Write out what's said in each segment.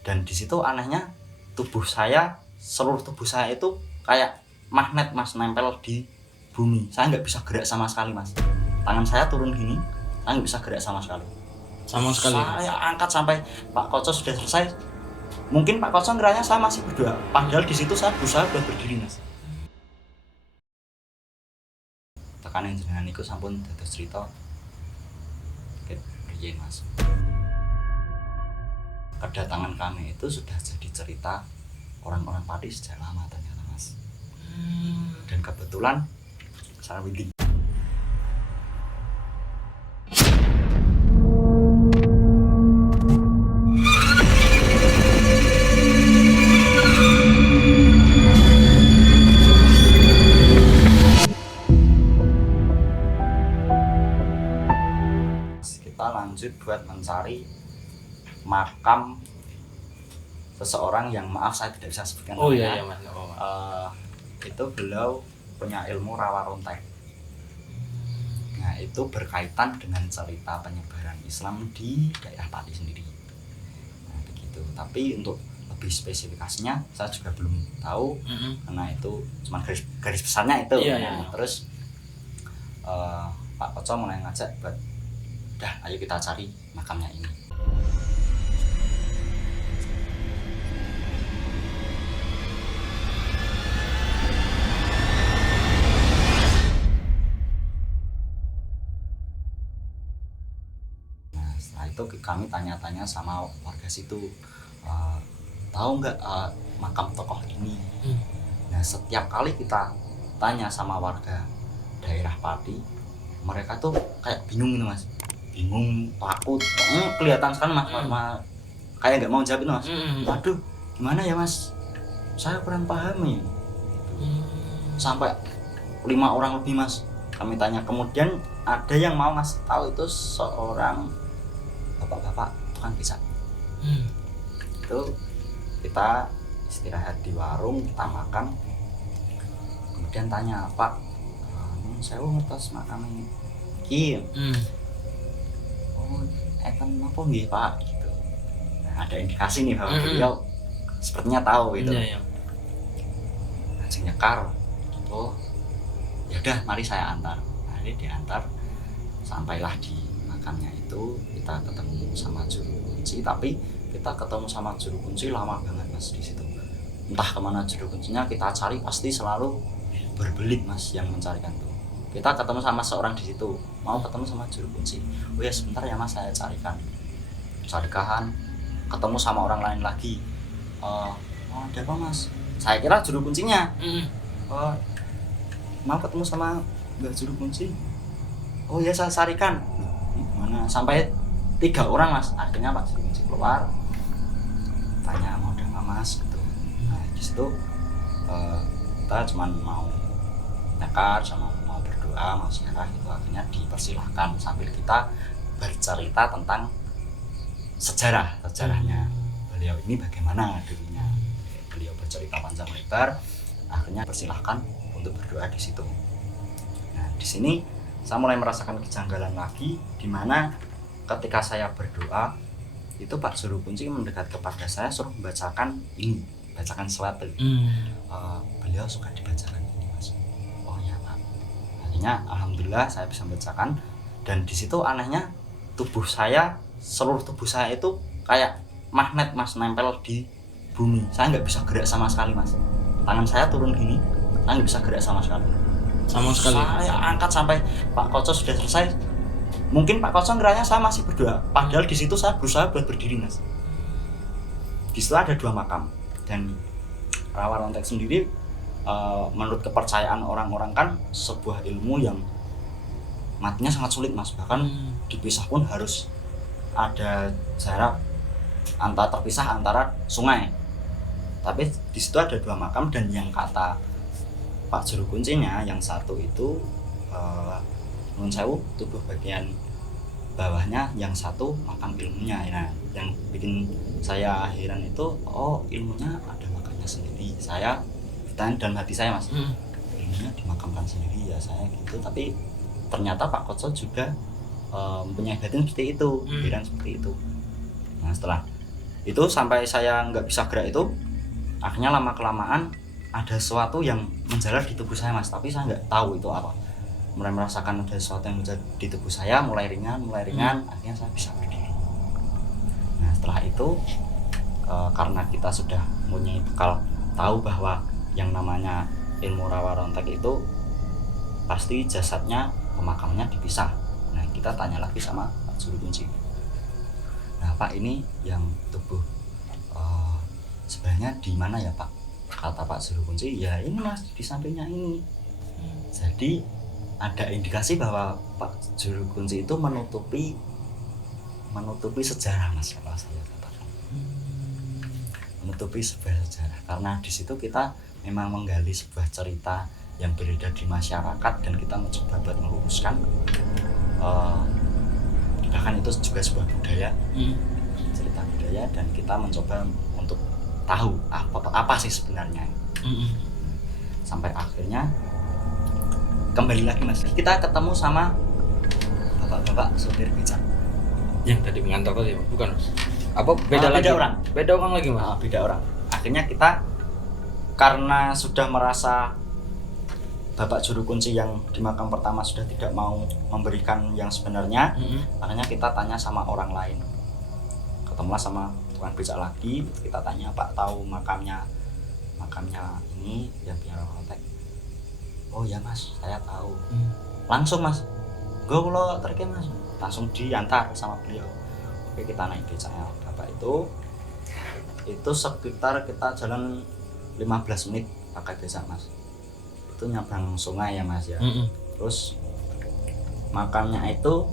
Dan di situ anehnya seluruh tubuh saya itu kayak magnet mas, nempel di bumi. Saya nggak bisa gerak sama sekali mas. Tangan saya turun gini, saya nggak bisa gerak sama sekali. Saya angkat sampai Pak Koco sudah selesai. Mungkin Pak Koco ngiranya saya masih berdoa, padahal di situ saya berusaha buat berdiri mas. Tekanan jenengan itu sampun dados cerita piye mas. Kedatangan kami itu sudah jadi cerita orang-orang Pati sejak lama ternyata mas. Dan kebetulan saya windy. Kita lanjut buat mencari makam seseorang yang maaf saya tidak bisa sebutkan namanya. Iya mas. Itu beliau punya ilmu rawa rontek. Nah itu berkaitan dengan cerita penyebaran Islam di daerah Pati sendiri. Nah begitu. Tapi untuk lebih spesifikasinya saya juga belum tahu, karena itu cuma garis besarnya itu. Iya. Terus Pak Koco mulai ngajak buat, dah ayo kita cari makamnya ini. Nah setelah itu kami tanya-tanya sama warga situ, tahu nggak makam tokoh ini. Nah setiap kali kita tanya sama warga daerah Pati, mereka tuh kayak bingung gitu mas, bingung, takut, kelihatan sekali mas, kayak nggak mau jawab itu mas. Waduh gimana ya mas, saya kurang paham nih. Sampai 5 orang lebih mas kami tanya. Kemudian ada yang mau ngasih tahu itu seorang bapak-bapak tukang becak. Itu kita istirahat di warung, kita makan, kemudian tanya, Pak, saya ngertos makam ini iya. Oh eten apa nggih Pak gitu. Nah, ada indikasi nih bahwa beliau sepertinya tahu gitu. Langsung nyekar. Oh ya udah mari saya antar. Nah ini diantar sampailah di makamnya itu. Kita ketemu sama juru kunci, tapi kita ketemu sama juru kunci lama banget mas di situ. Entah kemana juru kuncinya kita cari, pasti selalu berbelit mas yang mencarikan tuh. Kita ketemu sama seorang di situ, mau ketemu sama juru kunci. Oh ya sebentar ya mas, saya carikan. Carikan, ketemu sama orang lain lagi. Oh ada apa mas? Saya kira juru kuncinya. Mau ketemu sama mbak juru kunci. Oh ya saya carikan. Gimana? Sampai 3 orang mas. Akhirnya pak juru kunci keluar, tanya mau ada nggak mas gitu. Nah di situ kita cuma mau nyekar sama mau berdoa, mau ziarah itu. Akhirnya dipersilahkan sambil kita bercerita tentang sejarahnya beliau ini bagaimana dulunya. Beliau bercerita panjang lebar, akhirnya persilahkan untuk berdoa di situ. Nah di sini saya mulai merasakan kejanggalan lagi, di mana ketika saya berdoa itu Pak Juru Kunci mendekat kepada saya suruh membacakan ini, bacakan sesuatu. Beliau suka dibacakan ini mas. Oh ya Pak. Akhirnya alhamdulillah saya bisa membacakan, dan di situ anehnya seluruh tubuh saya itu kayak magnet mas, nempel di bumi. Saya nggak bisa gerak sama sekali mas. Tangan saya turun gini, saya nggak bisa gerak sama sekali. Saya angkat sampai Pak Koco sudah selesai. Mungkin Pak Koco ngiranya saya masih berdoa, padahal di situ saya berusaha buat berdiri mas. Di situ ada 2 makam, dan rawa rontek sendiri menurut kepercayaan orang-orang kan sebuah ilmu yang matinya sangat sulit mas. Bahkan dipisah pun harus ada jarak terpisah antara sungai. Tapi di situ ada 2 makam, dan yang kata Pak Juru Kuncinya, yang satu itu Nun Sewu tubuh bagian bawahnya, yang satu makam ilmunya. Nah yang bikin saya heran itu, oh ilmunya ada makamnya sendiri. Saya bertanya dalam hati saya mas, ilmunya dimakamkan sendiri ya saya gitu. Tapi ternyata Pak Koco juga mempunyai batin seperti itu, pikiran seperti itu. Nah setelah Itu sampai saya nggak bisa gerak itu, akhirnya lama kelamaan ada sesuatu yang menjalar di tubuh saya mas, tapi saya nggak tahu itu apa. Mulai merasakan ada sesuatu yang menjalar di tubuh saya, mulai ringan, akhirnya saya bisa berdiri. Nah setelah itu karena kita sudah mempunyai bekal tahu bahwa yang namanya ilmu rawa rontek itu pasti jasadnya pemakamannya dipisah. Nah kita tanya lagi sama Pak Juru Kunci, nah Pak ini yang tubuh sebenarnya di mana ya Pak? Kata Pak Juru Kunci, ya ini mas di sampingnya ini. Jadi ada indikasi bahwa Pak Juru Kunci itu menutupi sejarah mas, kalau saya katakan menutupi sebuah sejarah, karena di situ kita memang menggali sebuah cerita yang beredar di masyarakat dan kita mencoba buat meluruskan, bahkan itu juga sebuah budaya, cerita budaya, dan kita mencoba untuk tahu apa sih sebenarnya. Sampai akhirnya kembali lagi mas, kita ketemu sama bapak-bapak sopir becak yang tadi mengantar tadi bukan mas? Apa beda lagi? Beda orang lagi mas? Beda orang. Akhirnya kita karena sudah merasa Bapak Juru Kunci yang di makam pertama sudah tidak mau memberikan yang sebenarnya, akhirnya kita tanya sama orang lain. Ketemulah sama tukang becak lagi, kita tanya Pak tahu makamnya ini yang punya rontek? Oh ya mas, saya tahu. Langsung mas, gue lo terke mas, langsung diantar sama beliau. Oke kita naik becaknya bapak itu sekitar kita jalan 15 menit pakai becak mas. Itu nyabrang sungai ya mas ya. Terus makamnya itu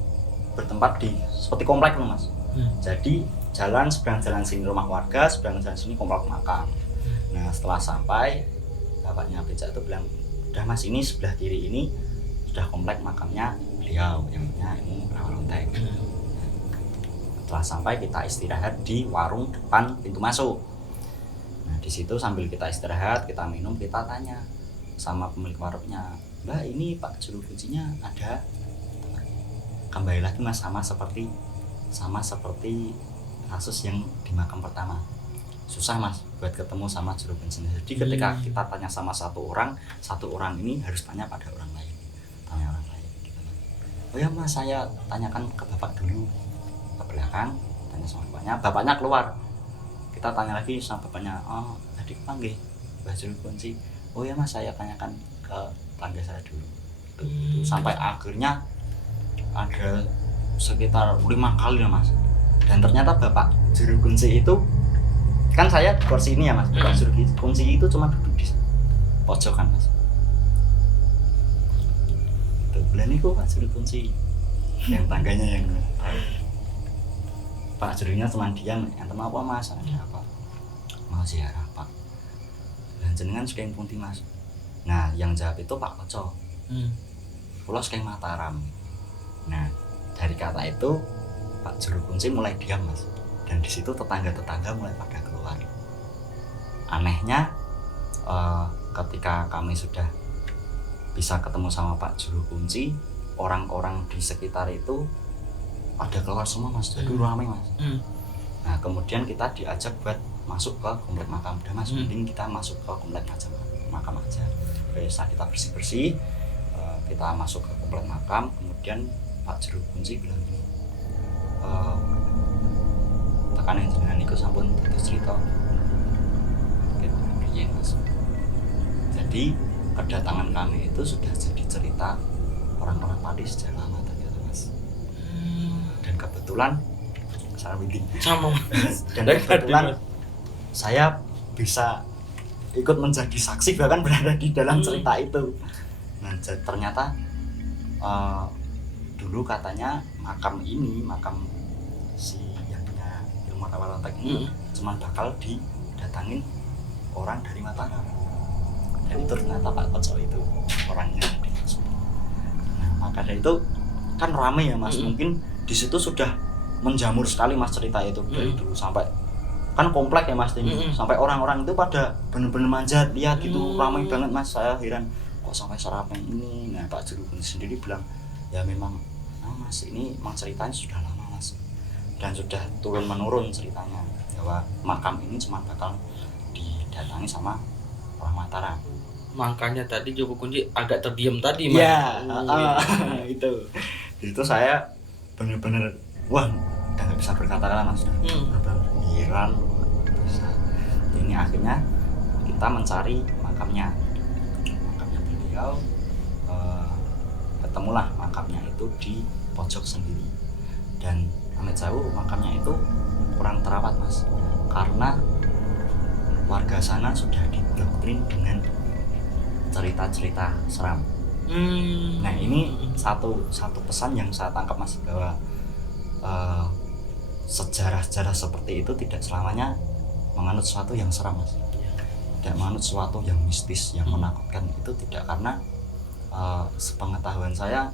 bertempat di seperti komplek mas. Jadi jalan seberang jalan sini rumah warga, seberang jalan sini komplek makam. Nah setelah sampai bapaknya becak itu bilang, udah mas ini sebelah kiri ini sudah komplek makamnya beliau yang punya ilmu rawa rontek. Setelah sampai kita istirahat di warung depan pintu masuk. Nah di situ sambil kita istirahat, kita minum, kita tanya sama pemilik warungnya, Mbak ini Pak Juru Kuncinya ada? Kembali lagi mas sama seperti kasus yang di makam pertama. Susah mas buat ketemu sama Juru Kuncinya. Jadi ketika kita tanya sama satu orang ini harus tanya pada orang lain, gitu. Oh ya mas saya tanyakan ke bapak dulu, ke belakang tanya sama bapaknya keluar, kita tanya lagi sama bapaknya, oh tadi panggil Mbak Juru Kunci. Oh ya mas saya tanyakan ke tangga saya dulu. Itu sampai akhirnya ada sekitar 5 kali lah mas, dan ternyata Bapak Juru Kunci itu kan saya di kursi ini ya mas, Bapak Juru Kunci itu cuma duduk di pojokan mas. Itu bulan itu Pak Juru Kunci yang tangganya yang Pak Jurunya cuma diam, enten apa mas, ada apa? Mau ziarah Pak. Dan jenengan saking pundi mas? Nah yang jawab itu Pak Koco. Kula saking Mataram. Nah dari kata itu Pak Juru Kunci mulai diam mas, dan di situ tetangga mulai pada keluar. Anehnya ketika kami sudah bisa ketemu sama Pak Juru Kunci, orang-orang di sekitar itu pada keluar semua mas, jadi ramai mas. Nah kemudian kita diajak buat masuk ke komplek makam. Udah mas, mending kita masuk ke komplek makam aja. Oke, setelah kita bersih-bersih, kita masuk ke komplek makam. Kemudian Pak Juru Kunci bilang gini, tekan yang jenengan itu sampun terus cerita. Oke, mas. Jadi kedatangan kami itu sudah jadi cerita orang-orang Pati sejak lama ternyata mas. Dan kebetulan saya bisa ikut menjadi saksi, bahkan berada di dalam cerita itu. Nah ternyata dulu katanya makam si yang punya ilmu rawa rontek ini cuma bakal didatangin orang dari Mataram, dan itu ternyata Pak Koco itu orangnya. Nah maka dari itu kan ramai ya mas, mungkin di situ sudah menjamur sekali mas cerita itu dari dulu sampai kan komplek ya mas ini, sampai orang-orang itu pada benar-benar manjat lihat gitu, ramai banget mas. Saya heran kok sampai sarapan ini. Nah Pak Juru Kunci sendiri bilang ya memang mas ini emang ceritanya sudah lama mas, dan sudah turun menurun ceritanya. bahwa makam ini cuma bakal didatangi sama orang Mataram. Makanya tadi Joko Kunci agak terdiam tadi, Mas. Iya, itu saya bener-bener wah udah nggak bisa berkata-kata Mas, bener-bener heran bisa. Ini akhirnya kita mencari makamnya beliau, ketemulah makamnya itu di pojok sendiri, dan amit jauh makamnya itu kurang terawat Mas, karena warga sana sudah didoktrin dengan cerita-cerita seram. Nah ini satu pesan yang saya tangkap Mas, bahwa sejarah-sejarah seperti itu tidak selamanya menganut sesuatu yang seram Mas, tidak menganut sesuatu yang mistis, yang menakutkan. Itu tidak, karena sepengetahuan saya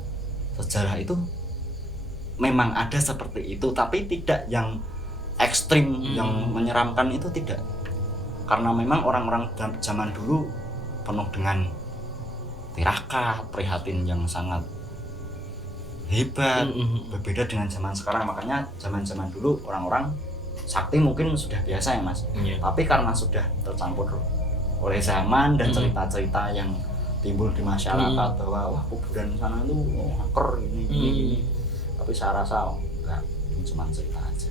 sejarah itu memang ada seperti itu, tapi tidak yang ekstrim, yang menyeramkan itu tidak, karena memang orang-orang zaman dulu penuh dengan tirakat, prihatin yang sangat hebat, berbeda dengan zaman sekarang. Makanya zaman dulu orang-orang sakti mungkin sudah biasa ya Mas, tapi karena sudah tercampur oleh zaman dan cerita-cerita yang timbul di masyarakat bahwa wah kuburan sana itu angker ini. Tapi saya rasa enggak, ini cuma cerita aja.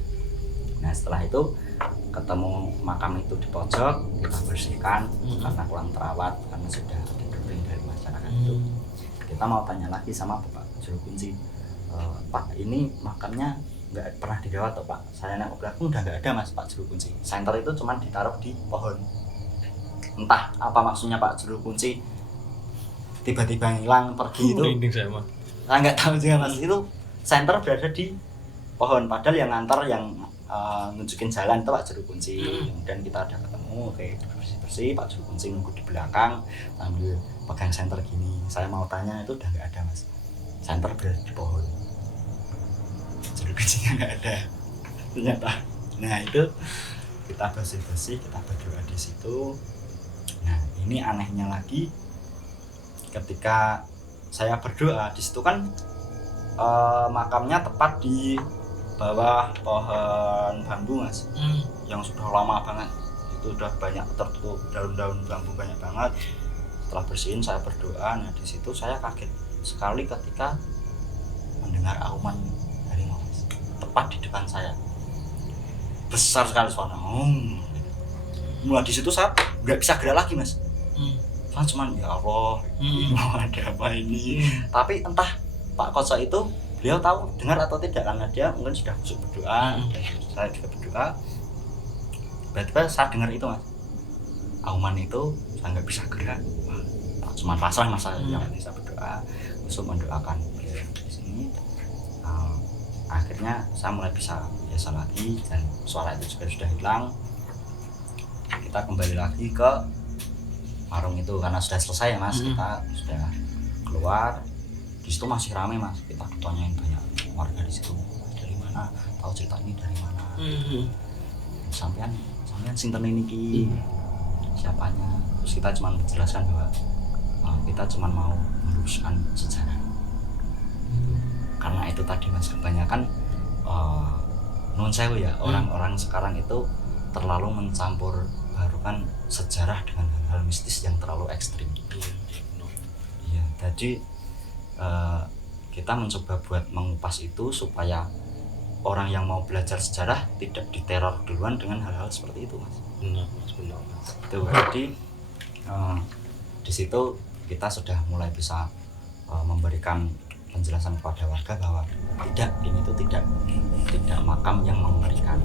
Nah setelah itu ketemu makam itu di pojok, kita bersihkan karena kurang terawat, karena sudah ada doktrin dari masyarakat itu. Kita mau tanya lagi sama Bapak Juru Kunci, Pak ini makamnya nggak pernah dirawat toh Pak? Saya nengok belakang udah nggak ada Mas Pak Juru Kunci. Senter itu cuma ditaruh di pohon. Entah apa maksudnya Pak Juru Kunci tiba-tiba hilang pergi itu. Saya nggak tahu juga Mas. Itu senter berada di pohon, padahal yang ngantar yang nunjukin jalan itu Pak Juru Kunci. Dan kita ada ketemu, oke bersih-bersih, Pak Juru Kunci nunggu di belakang sambil pegang senter gini. Saya mau tanya itu udah nggak ada Mas. Senter berada di pohon, Juru Kuncinya nggak ada ternyata. Nah itu kita bersih-bersih, kita berdoa di situ. Nah ini anehnya lagi, ketika saya berdoa di situ kan makamnya tepat di bawah pohon bambu Mas, yang sudah lama banget, itu udah banyak tertutup daun-daun bambu banyak banget. Setelah bersihin saya berdoa, nah di situ saya kaget sekali ketika mendengar auman harimau Mas, tepat di depan saya, besar sekali suara. Mulai di situ saya nggak bisa gerak lagi Mas. Saya cuman ya Allah, ini mau ada apa ini? Tapi entah Pak Koco itu beliau tahu dengar atau tidak, karena dia mungkin sudah khusyuk berdoa, saya juga berdoa. Tiba-tiba saya dengar itu Mas, auman itu, saya nggak bisa gerak. Cuman pasrah Mas, yang bisa berdoa, khusyuk mendoakan beliau di sini. Akhirnya saya mulai bisa biasa lagi dan suara itu juga sudah hilang. Kita kembali lagi ke warung itu karena sudah selesai ya Mas, kita sudah keluar. Di situ masih ramai Mas, kita tanyain banyak warga di situ, dari mana, tahu cerita ini dari mana, sampean sinten ini ki, siapanya. Terus kita cuma menjelaskan bahwa kita cuma mau meluruskan sejarah. Karena itu tadi Mas, kebanyakan nuwun sewu ya, orang-orang sekarang itu terlalu mencampur barukan sejarah dengan hal-hal mistis yang terlalu ekstrim. Iya, jadi kita mencoba buat mengupas itu supaya orang yang mau belajar sejarah tidak diteror duluan dengan hal-hal seperti itu Mas. Benar Mas. Itu jadi di situ kita sudah mulai bisa memberikan penjelasan kepada warga bahwa ini itu tidak makam yang mengerikan.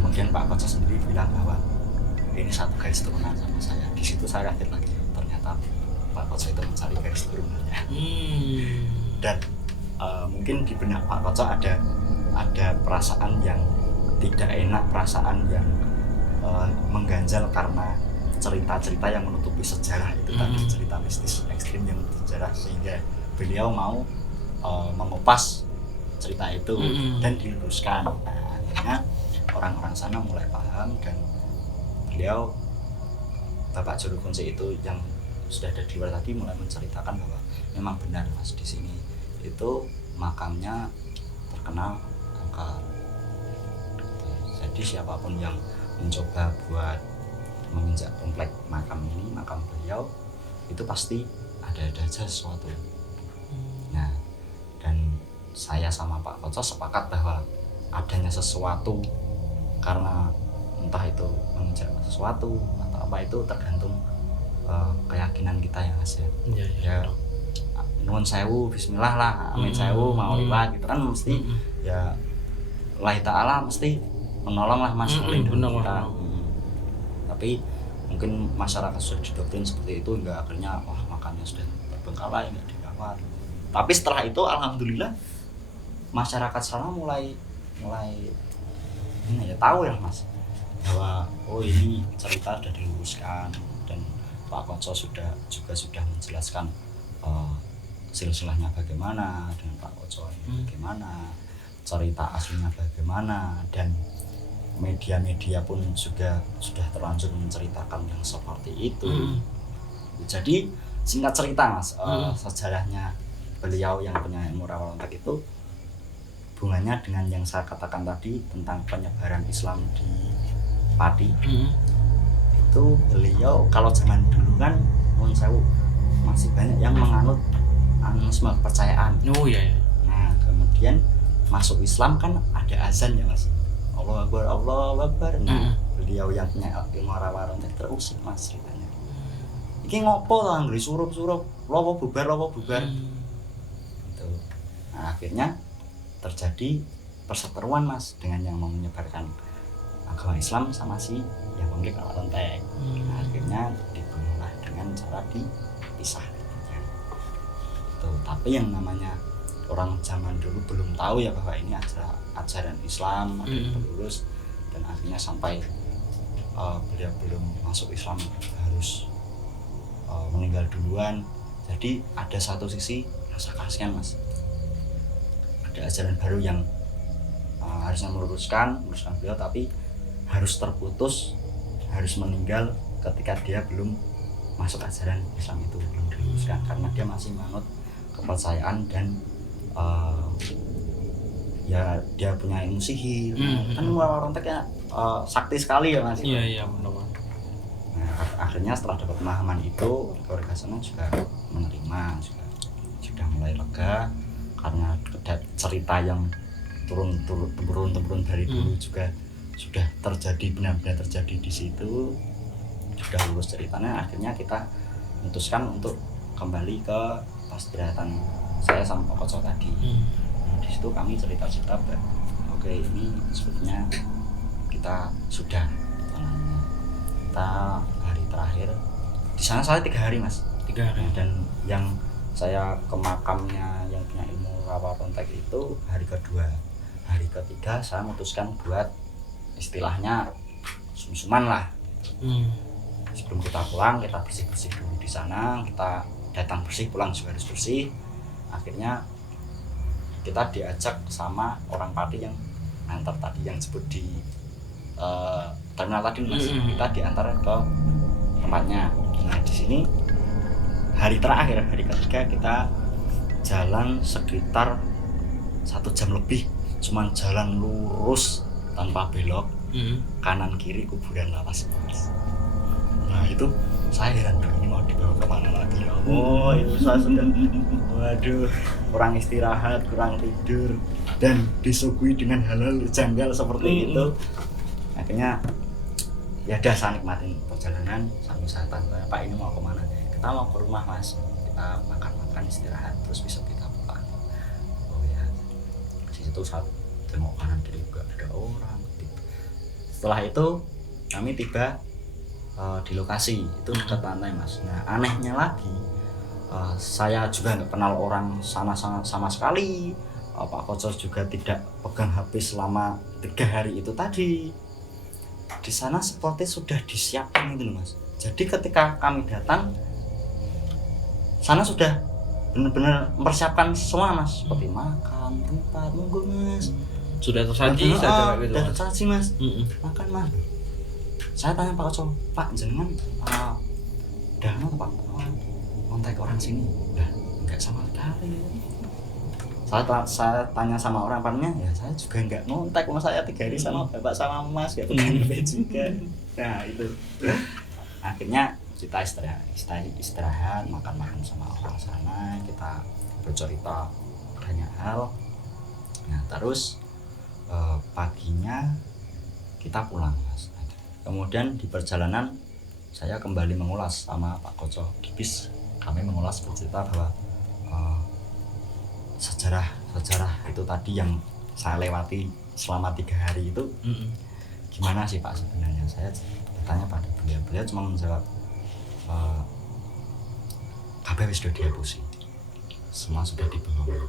Kemudian Pak Koco sendiri bilang bahwa ini satu garis turunan sama saya. Di situ saya kaget lagi, ternyata Pak Koco itu mencari garis turunannya. Dan mungkin di benak Pak Koco ada perasaan yang tidak enak, perasaan yang mengganjal karena cerita-cerita yang menutupi sejarah itu tadi, cerita mistis ekstrim yang menutupi sejarah, sehingga beliau mau mengupas cerita itu dan diluruskan. Nah, akhirnya orang-orang sana mulai paham, dan beliau Bapak Juru Kunci itu yang sudah ada di luar tadi mulai menceritakan bahwa memang benar Mas, di sini itu makamnya terkenal angker. Jadi Jadi siapapun yang mencoba buat menginjak komplek makam beliau, itu pasti ada aja sesuatu. Nah, dan saya sama Pak Koco sepakat bahwa adanya sesuatu, karena entah itu menginjak sesuatu atau apa, itu tergantung keyakinan kita ya Mas ya. Ya nuwun sewu, bismillah lah, amin sewu, mau liwat gitu kan mesti ya Allah Ta'ala mesti menolong lah Mas, melindungi kita. Tapi mungkin masyarakat sudah didoktrin seperti itu, hingga akhirnya wah makamnya sudah terbengkalai, nggak dirawat. Tapi setelah itu alhamdulillah masyarakat sana mulai ini ya tahu ya Mas, bahwa oh ini cerita sudah diluruskan, dan Pak Koco sudah menjelaskan silsilahnya bagaimana, dan Pak Koco ini bagaimana, cerita aslinya bagaimana, dan media-media pun sudah terlanjur menceritakan yang seperti itu. Jadi singkat cerita Mas, sejarahnya beliau yang punya ilmu rawa lontek itu hubungannya dengan yang saya katakan tadi tentang penyebaran Islam di Pati. Itu beliau kalau zaman dulu kan mohon sewu masih banyak yang menganut animisme kepercayaan. Oh iya. Nah kemudian masuk Islam kan ada azan ya Mas, Allah Akbar, Allah Akbar. Nah beliau yang punya ilmu rawa lontek terusik Mas ceritanya. Iki ngopo lah nggri surup-surup, lopo bubar. Gitu. Nah akhirnya terjadi perseteruan Mas dengan yang mau menyebarkan agama Islam sama si yang pemilik rawa lontek. Nah, akhirnya dibunuhlah dengan cara dipisah. Gitu. Tapi yang namanya orang zaman dulu belum tahu ya bahwa ini adalah ajaran Islam, lurus, dan akhirnya sampai beliau belum masuk Islam harus meninggal duluan. Jadi ada satu sisi rasa kasihan Mas, ada ajaran baru yang harusnya meluruskan beliau, tapi harus terputus, harus meninggal ketika dia belum masuk ajaran Islam itu, belum diluruskan karena dia masih menganut kepercayaan dan ya dia punya ilmu sihir. Kan rawa lonteknya sakti sekali ya Mas. Iya benar. Nah akhirnya setelah dapat pemahaman itu, keluarga sana juga menerima, sudah mulai lega karena cerita yang turun-temurun dari dulu juga sudah terjadi, benar-benar terjadi di situ, sudah lulus ceritanya. Akhirnya kita memutuskan untuk kembali ke pasdratan saya sama Pak Koco tadi. Nah, di situ kami cerita-cerita, oke ini sebetulnya kita sudah kita hari terakhir di sana saya 3 hari Mas. 3 hari. Dan yang saya ke makamnya yang punya ilmu rawa lontek itu hari kedua. Hari ketiga saya memutuskan buat istilahnya sum-suman lah. Sebelum kita pulang kita bersih-bersih dulu di sana, kita datang bersih, pulang juga harus bersih. Akhirnya kita diajak sama orang Pati yang antar tadi yang sebut di terminal tadi Mas. Kita diantar ke tempatnya. Nah di sini hari terakhir, hari ketiga, kita jalan sekitar 1 jam lebih, cuman jalan lurus tanpa belok, kanan kiri kuburan lawas. Nah itu saya heran dulu, ini mau dibawa kemana lagi ya. Oh itu saya sudah waduh, kurang istirahat, kurang tidur, dan disuguhi dengan hal-hal janggal seperti itu. Akhirnya ya udah saya nikmatin perjalanan sambil saya tanya, Pak ini mau kemana? Kita mau ke rumah Mas, kita makan-makan istirahat terus besok kita pulang. Oh ya, di situ saat tengok kanan kiri juga ada orang. Setelah itu kami tiba di lokasi itu dekat pantai Mas. Nah anehnya lagi saya juga nggak kenal orang sana sama sekali. Pak Koco juga tidak pegang HP selama 3 hari itu tadi. Di sana seperti sudah disiapkan itu Mas. Jadi ketika kami datang sana sudah benar-benar mempersiapkan semua Mas, seperti makan, tempat, monggo Mas. Sudah tersaji saja gitu. Sudah tersaji Mas. Makan Mas. Saya tanya Pak Koco, Pak jenengan udah Pak kontak orang sini? Udah enggak sama sekali. saya tanya sama orang panennya, ya saya juga nggak ngontak, saya 3 hari sama bapak sama mas, nggak pegang HP juga. Nah itu akhirnya kita istirahat, makan sama orang sana, kita bercerita banyak hal. Nah terus paginya kita pulang mas. Kemudian di perjalanan saya kembali mengulas sama Pak Koco di bis, kami mengulas bercerita bahwa sejarah itu tadi yang saya lewati selama 3 hari itu gimana sih Pak sebenarnya. Saya bertanya pada beliau cuma menjawab kabeh wis sudah dihapusi, semua sudah dibohongi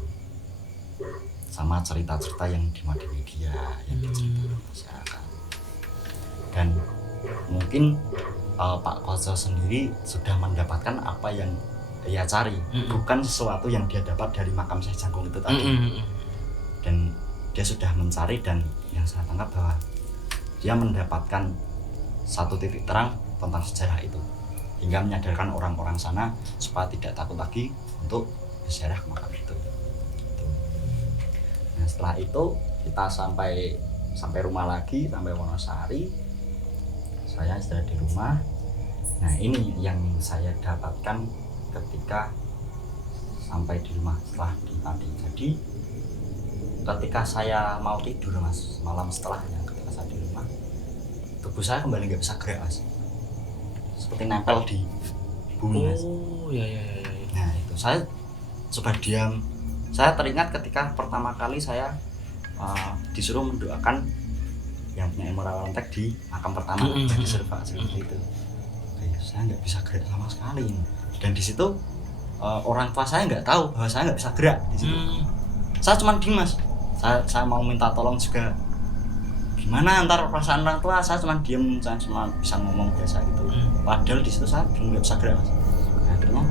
sama cerita-cerita yang di media yang diceritakan masyarakat. Dan mungkin Pak Koco sendiri sudah mendapatkan apa yang dia cari, bukan sesuatu yang dia dapat dari makam Syekh Jangkung itu tadi. Dan dia sudah mencari, dan yang saya tangkap bahwa dia mendapatkan satu titik terang tentang sejarah itu, hingga menyadarkan orang-orang sana supaya tidak takut lagi untuk berziarah ke makam itu. Nah setelah itu kita sampai rumah lagi, sampai Wonosari. Saya sudah di rumah. Nah ini yang saya dapatkan ketika sampai di rumah setelah tadi. Jadi ketika saya mau tidur mas, malam setelahnya ketika saya di rumah, tubuh saya kembali nggak bisa gerak mas, seperti nempel di bumi mas. Ya. Nah itu saya coba diam. Saya teringat ketika pertama kali saya disuruh mendoakan yang punya Emerald Lontek di makam pertama di Serva seperti itu. Saya nggak bisa gerak sama sekali. Dan di situ orang tua saya nggak tahu bahwa saya nggak bisa gerak di situ. Saya cuma diem mas. Saya mau minta tolong juga. Gimana antar perasaan orang tua? Saya cuma diem, saya cuma bisa ngomong biasa gitu. Padahal di situ saya belum nggak bisa gerak mas. Nah, akhirnya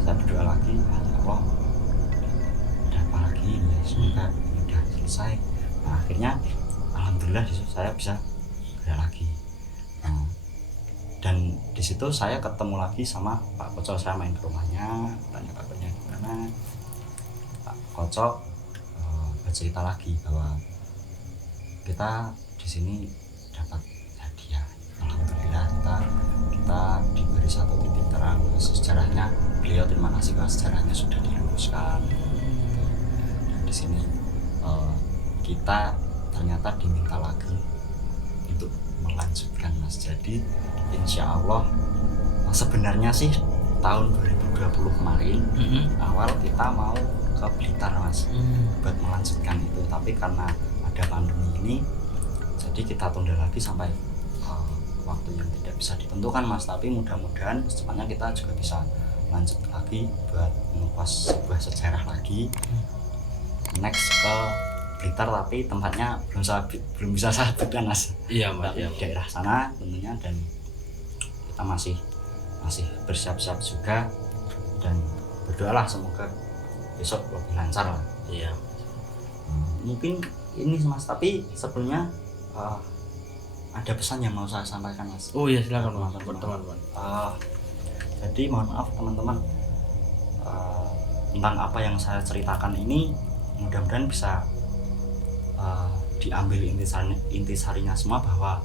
saya berdoa lagi, ya Allah, ada apa lagi? Ya semoga ini udah selesai. Nah akhirnya alhamdulillah di situ saya bisa gerak lagi. Dan di situ saya ketemu lagi sama Pak Koco. Saya main ke rumahnya, tanya kabarnya gimana. Pak Koco bercerita lagi bahwa kita di sini dapat hadiah. Alhamdulillah kita diberi satu titik terang sejarahnya. Beliau terima kasih bahwa sejarahnya sudah diluruskan. Dan di sini kita ternyata diminta lagi untuk melanjutkan mas. Jadi insya Allah sebenarnya sih tahun 2020 kemarin awal kita mau ke Blitar mas buat melanjutkan itu, tapi karena ada pandemi ini jadi kita tunda lagi sampai waktu yang tidak bisa ditentukan mas. Tapi mudah-mudahan secepatnya kita juga bisa lanjut lagi buat mengupas sebuah sejarah lagi next ke Blitar, tapi tempatnya belum bisa saya sebutkan mas. Iya mas. Tapi daerah sana tentunya, dan kita masih bersiap-siap juga, dan berdoalah semoga besok lebih lancar lah. Iya. Mungkin ini mas, tapi sebelumnya ada pesan yang mau saya sampaikan mas. Oh iya silakan mas. Teman-teman. Jadi mohon maaf teman-teman, tentang apa yang saya ceritakan ini mudah-mudahan bisa diambil intisarinya semua, bahwa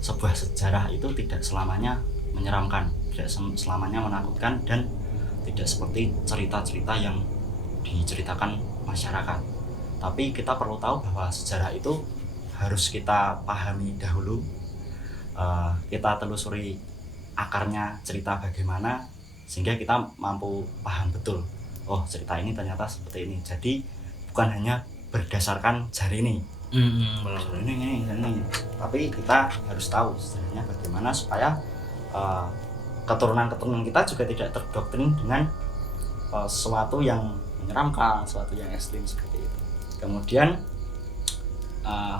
sebuah sejarah itu tidak selamanya menyeramkan, tidak selamanya menakutkan, dan tidak seperti cerita-cerita yang diceritakan masyarakat. Tapi kita perlu tahu bahwa sejarah itu harus kita pahami dahulu, kita telusuri akarnya cerita bagaimana, sehingga kita mampu paham betul, oh cerita ini ternyata seperti ini. Jadi bukan hanya berdasarkan jari ini, ini, tapi kita harus tahu sebenarnya bagaimana supaya keturunan kita juga tidak terdoktrin dengan sesuatu yang menyeramkan, sesuatu yang ekstrim seperti itu. Kemudian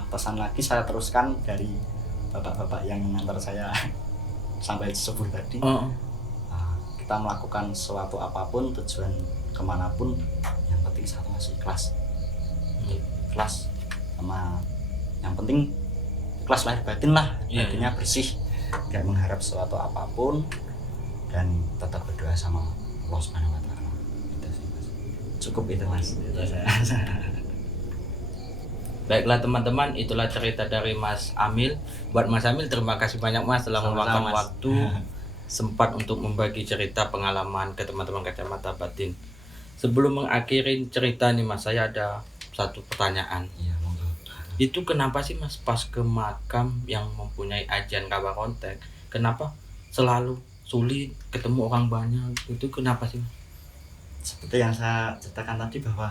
pesan lagi saya teruskan dari bapak-bapak yang mengantar saya sampai subuh tadi. Kita melakukan sesuatu apapun, tujuan kemanapun, yang penting satu masih ikhlas. Ikhlas, sama yang penting ikhlas lahir batin lah, batinnya bersih, gak mengharap sesuatu apapun, dan tetap berdoa sama Allah Subhanahu wa Ta'ala. Itu sih mas. cukup itu mas. Itu saya. Baiklah teman-teman, itulah cerita dari Mas Amil. Buat Mas Amil, terima kasih banyak Mas telah Sama-sama, meluangkan Mas. waktu sempat untuk membagi cerita pengalaman ke teman-teman kacamata batin. Sebelum mengakhiri cerita nih Mas, saya ada satu pertanyaan. Iya monggo. Itu kenapa sih Mas pas ke makam yang mempunyai ajian kabar kontek, kenapa selalu sulit ketemu orang banyak? Itu kenapa sih Mas? Seperti yang saya ceritakan tadi bahwa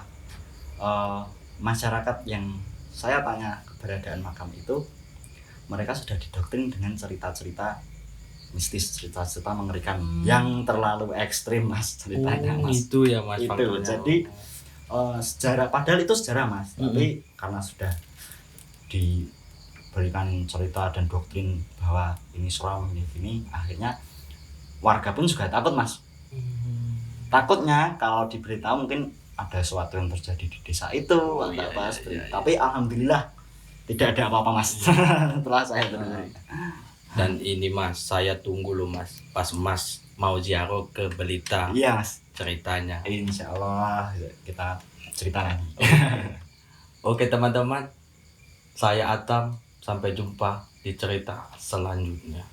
masyarakat yang saya tanya keberadaan makam itu, mereka sudah didoktrin dengan cerita-cerita mistis, cerita-cerita mengerikan yang terlalu ekstrim mas ceritanya mas. Itu ya Mas Itu faktornya. jadi sejarah, padahal itu sejarah mas, tapi karena sudah diberikan cerita dan doktrin bahwa ini seram ini, akhirnya warga pun juga takut mas. Takutnya kalau diberitahu mungkin ada sesuatu yang terjadi di desa itu atau iya, apa iya, seperti iya, itu. Tapi alhamdulillah tidak ada apa-apa mas. Setelah saya telusuri. Dan ini Mas, saya tunggu loh Mas, pas Mas mau ziarah ke Belita Iya mas, ceritanya. insya Allah kita cerita lagi. Oke teman-teman, saya Atam, sampai jumpa di cerita selanjutnya.